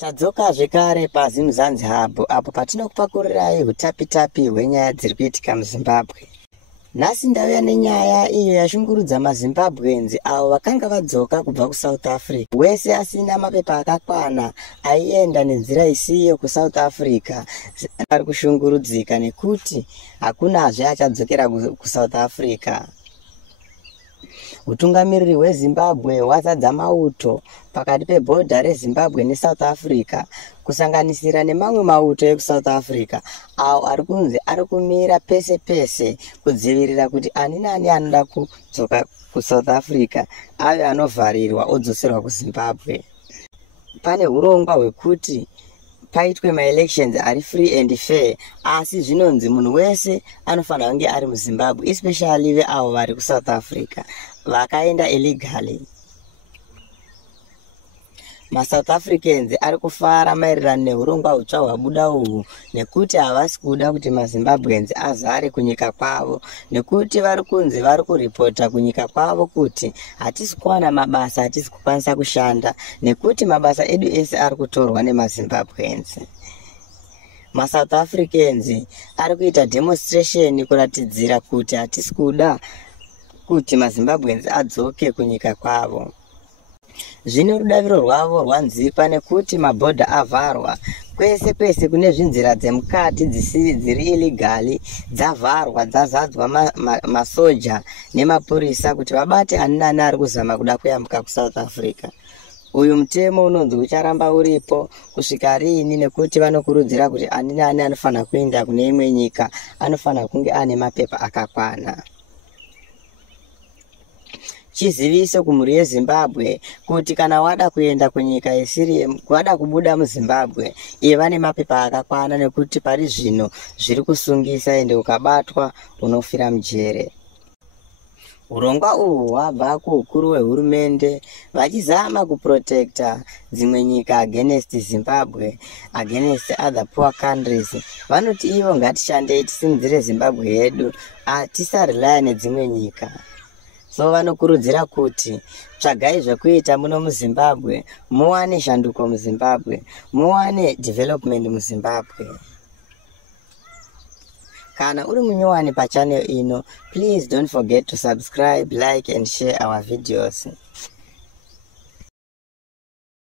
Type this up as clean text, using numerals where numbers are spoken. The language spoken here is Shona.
Tadzoka zvekare paZimuzanzi Hub apo patinokupakururai hutapitapi hwenyaya dziri kuitika muZimbabwe. Nhasi ndauya nenyaya iyo yashungurudza maZimbabwenzi avo vakanga vadzoka kubva kuSouth Africa. Wese asina mapepa akakwana aienda nenzira isiyo kuSouth Africa ari kushungurudzika nekuti hakunazve achadzokera kuSouth Africa. Utungamiriri hweZimbabwe hwazadza mauto pakati pebhodha reZimbabwe neSouth Africa, kusanganisira nemamwe mauto ekuSouth Africa awo ari kunzi ari kumira pese pese kudzivirira kuti ani nani anoda kudzoka kuSouth Africa ave anovharirwa odzoserwa kuZimbabwe. Pane urongwa hwekuti paitwe maelections ari free and fair, asi zvinonzi munhu wese anofanira kunge ari muZimbabwe, especially veavo vari kuSouth Africa vakaenda illegally. MaSouth Africans ari kufara maererano neurongwa hutsva hwabuda uhu, nekuti havasi kuda kuti maZimbabweans azare kunyika kwavo, nekuti vari kunzi vari kuripota kunyika kwavo kuti hatisi kuwana mabasa, hatisi kukwanisa kushanda, nekuti mabasa edu ese ari kutorwa nemaZimbabweans. MaSouth Africans ari kuita demonstration kuratidzira kuti hatisi kuda kuti maZimbabweans adzoke kunyika kwavo. Zvino rudaviro rwavo rwanzipa nekuti mabhodha avharwa kwese kwese, kune zvinzira dzemukati dziri illegali dzavharwa, dzazadzwa masoja nemapurisa kuti vabate ani nani ari kuzama kuda kuyambuka kuSouth Africa. Uyu mutemo unonzi ucharamba uripo kusvika rini, nekuti vanokurudzira kuti ani nani anofanira kuenda kune imwe nyika anofanira kunge ane mapepa akakwana. Chiziviso kumhuri yeZimbabwe kuti kana wada kuenda kunyika isiri wada kubuda muZimbabwe, iva nemapepa akakwana, nekuti pari zvino zviri kusungisa ende ukabatwa unofira mujere. Urongwa uhu hwabva kuukuru hwehurumende vachizama kuprotecta dzimwe nyika against Zimbabwe, against other poor countries. Vanoti ivo ngatishandei tisimudzire Zimbabwe yedu, tisarelaya nedzimwe nyika. So vanokurudzira kuti tsvagai zvekuita muno muZimbabwe, muwane shanduko muZimbabwe, muwane development muZimbabwe. Kana uri munyowani pachannel ino, please don't forget to subscribe, like and share our videos.